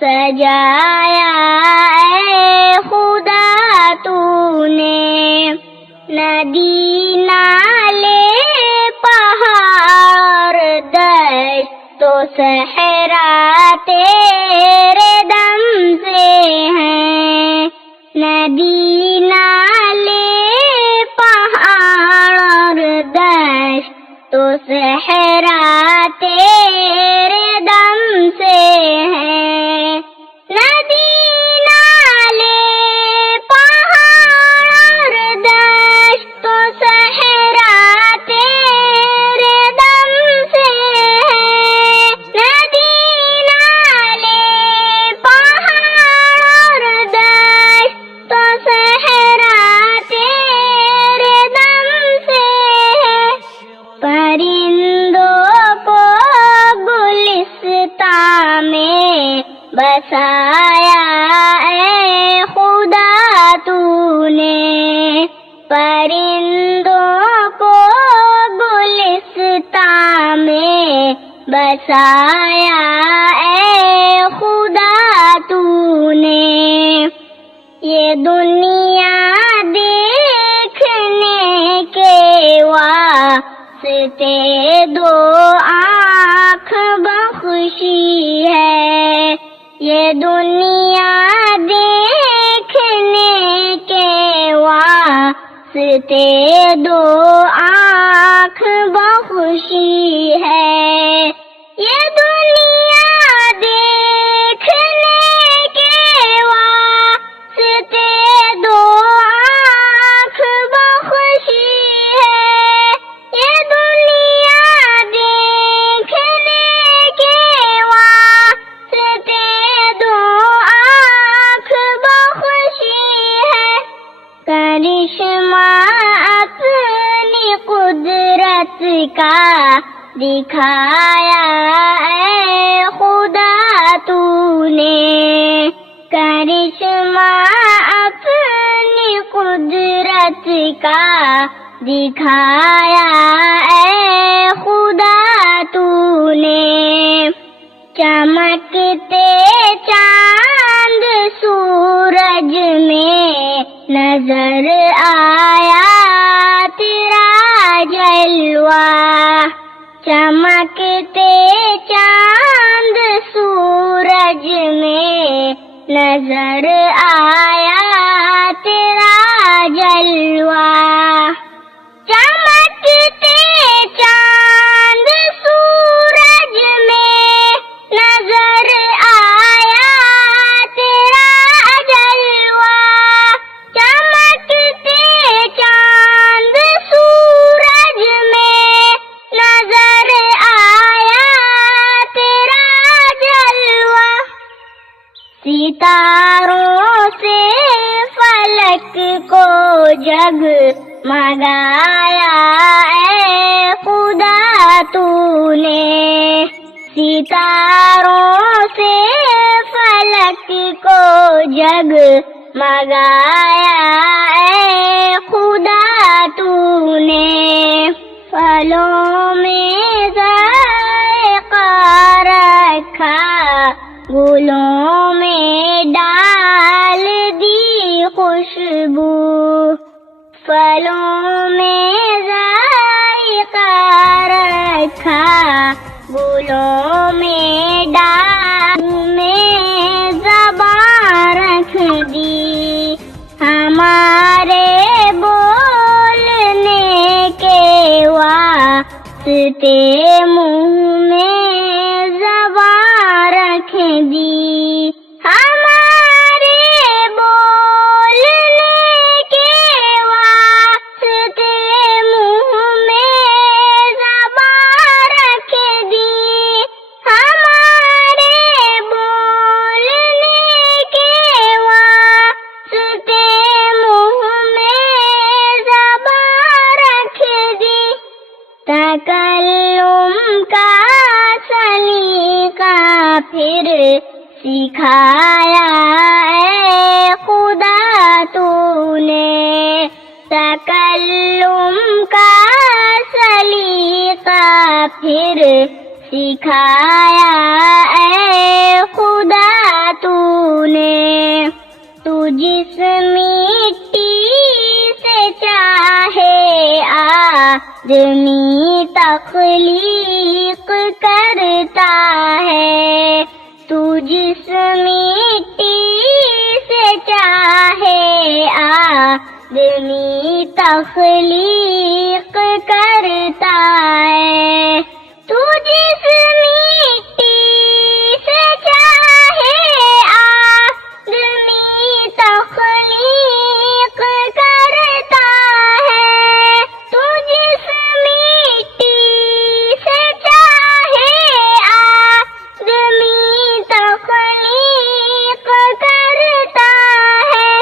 सजाया ऐ खुदा तूने। नदी नाले पहाड़ दश्त तो सहरा तेरे दम से हैं। नदी नाले पहाड़ और दश्त तो सहरा तेरे दम से हैं। नदी नाले पहाड़ और दश्त तो सहरा तेरे दम से हैं। नदी नाले पहाड़ और दश्त तो सहरा तेरे दम से है। परिंदों को गुलिस्तां में बसाया ऐ खुदा तूने। परिंदों को गुलिस्तां में बसाया ऐ खुदा तूने। ये दुनिया देखने के वास्ते दो आँख बख्शी है। ये दुनिया देखने के वास्ते दो आँख बख्शी है। ये दुनिया देखने के वास्ते दो आँख बख्शी है। ये दुनिया देखने के वास्ते दो आँख बख्शी है। करिश्मा अपनी कुदरत का दिखाया ऐ खुदा तूने। करिश्मा अपनी कुदरत का दिखाया ऐ खुदा तूने। चमकते चांद सूरज में नजर आया तेरा जलवा। चमकते चांद सूरज में नजर आया तेरा जलवा। चमकते चांद सूरज में नजर आया तेरा जलवा। चमकते चांद सूरज में नजर आया तेरा जलवा। सितारों से फलक को जग मगाया ऐ खुदा तूने। सितारों से फलक को जग मगाया ऐ खुदा तूने। फलों में जायका रखा, गुलों में डाल दी खुशबू। फलों में जायका रखा, गुलों में डाल में ज़बां रख दी। हमारे बोलने के वास्ते मुँह में ज़बां रख दी। हमारे बोलने के वास्ते मुँह में ज़बां रख दी। हमारे बोलने के वास्ते मुँह में ज़बां रख दी। तकल्लुम का सलीका फिर सिखाया ऐ खुदा तूने। तकल्लुम का सलीका फिर सिखाया ऐ खुदा तूने। तू जिस मिट्टी से चाहे आदमी तख्लीक करता है। तू जिस मिट्टी से चाहे आदमी तख्लीक करता है। तू जिस मिट्टी से चाहे आदमी तख्लीक करता है। तू जिस मिट्टी से चाहे आदमी तख्लीक करता है।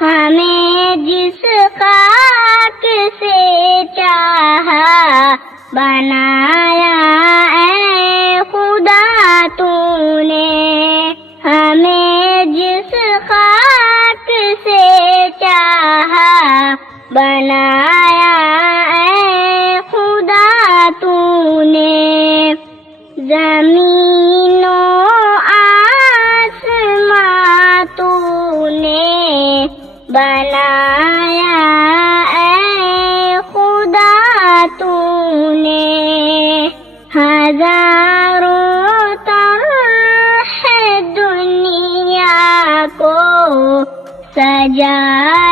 हमें जिस खाक से चाहा बनाया ऐ खुदा तूने। हमें जिस खाक से चाहा बनाया ऐ खुदा तूने। ज़मीनो आसमां तूने बनाया ऐ खुदा तूने। हजारों तरह दुनिया को सजाया